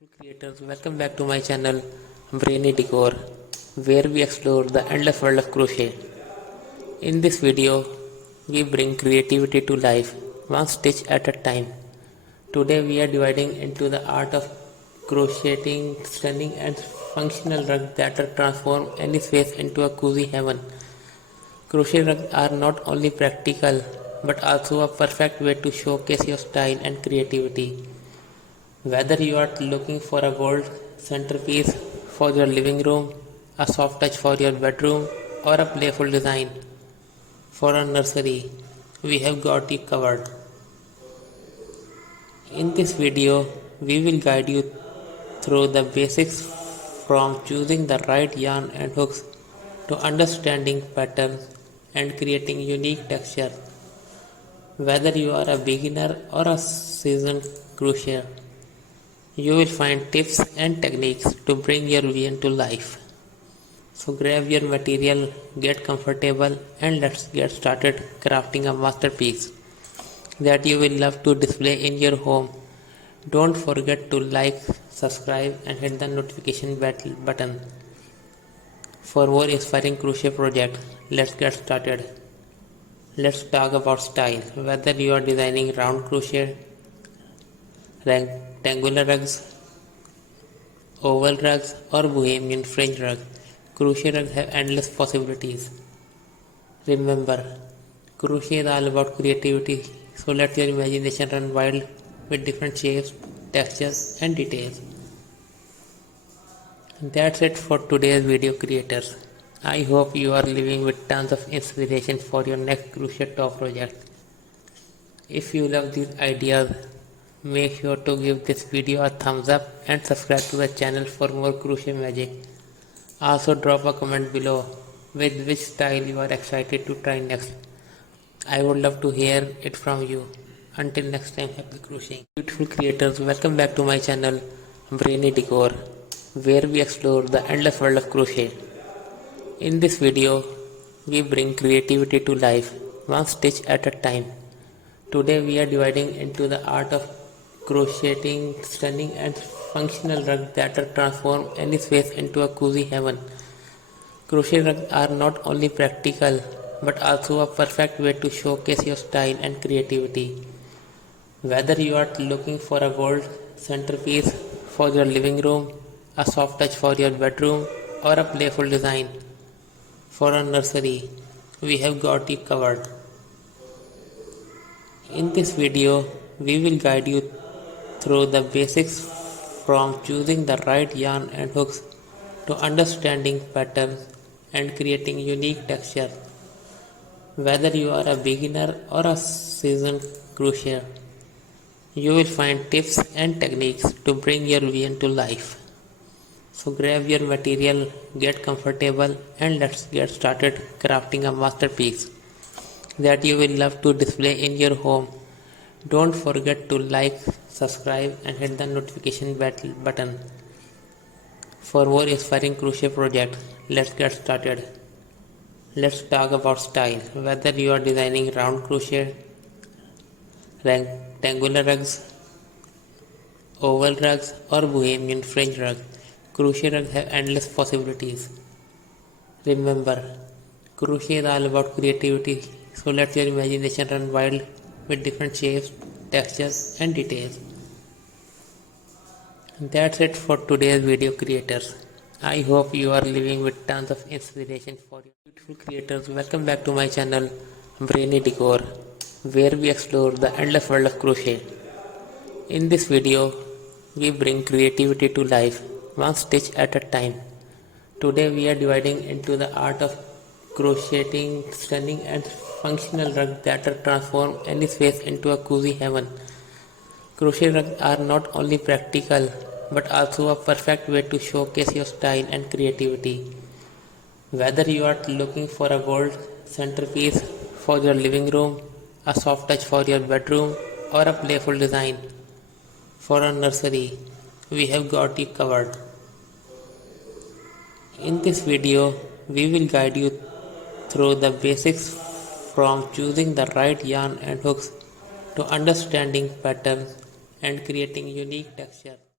Beautiful creators, welcome back to my channel Brainy Decor, where we explore the endless world of crochet. In this video, we bring creativity to life, one stitch at a time. Today we are dividing into the art of crocheting stunning and functional rugs that transform any space into a cozy heaven. Crochet rugs are not only practical but also a perfect way to showcase your style and creativity. Whether you are looking for a bold centerpiece for your living room, a soft touch for your bedroom, or a playful design for a nursery, we have got you covered. In this video, we will guide you through the basics from choosing the right yarn and hooks to understanding patterns and creating unique texture. Whether you are a beginner or a seasoned crocheter, you will find tips and techniques to bring your vision to life. So grab your material, get comfortable, and let's get started crafting a masterpiece that you will love to display in your home. Don't forget to like, subscribe, and hit the notification button for more inspiring crochet projects. Let's get started. Let's talk about style. Whether you are designing round crochet, rectangular rugs, oval rugs, or bohemian fringe rugs, crochet rugs have endless possibilities. Remember, crochet is all about creativity, so let your imagination run wild with different shapes, textures, and details. That's it for today's video, creators. I hope you are living with tons of inspiration for your next crochet top project. If you love these ideas, make sure to give this video a thumbs up and subscribe to the channel for more crochet magic. Also drop a comment below with which style you are excited to try next. I would love to hear it from you. Until next time, happy crocheting. Beautiful creators, welcome back to my channel Brainy Decor, where we explore the endless world of crochet. In this video, we bring creativity to life, one stitch at a time. Today we are dividing into the art of crocheting stunning and functional rugs that transform any space into a cozy heaven. Crochet rugs are not only practical but also a perfect way to showcase your style and creativity. Whether you are looking for a bold centerpiece for your living room, a soft touch for your bedroom, or a playful design for a nursery, we have got you covered. In this video, we will guide you through the basics from choosing the right yarn and hooks to understanding patterns and creating unique texture. Whether you are a beginner or a seasoned crocheter, you will find tips and techniques to bring your vision to life. So grab your material, get comfortable, and let's get started crafting a masterpiece that you will love to display in your home. Don't forget to like, subscribe, and hit the notification button for more inspiring crochet projects. Let's get started. Let's talk about style. Whether you are designing round crochet, rectangular rugs, oval rugs, or bohemian fringe rugs, crochet rugs have endless possibilities. Remember, crochet is all about creativity, so let your imagination run wild with different shapes, textures, and details. That's it for today's video, creators. I hope you are living with tons of inspiration for your beautiful creators. Welcome back to my channel Brainy Decor, where we explore the endless world of crochet. In this video, we bring creativity to life, one stitch at a time. Today we are dividing into the art of crocheting stunning and functional rugs that transform any space into a cozy heaven. Crochet rugs are not only practical but also a perfect way to showcase your style and creativity. Whether you are looking for a bold centerpiece for your living room, a soft touch for your bedroom, or a playful design for a nursery, we have got you covered. In this video, we will guide you through the basics from choosing the right yarn and hooks to understanding patterns and creating unique texture.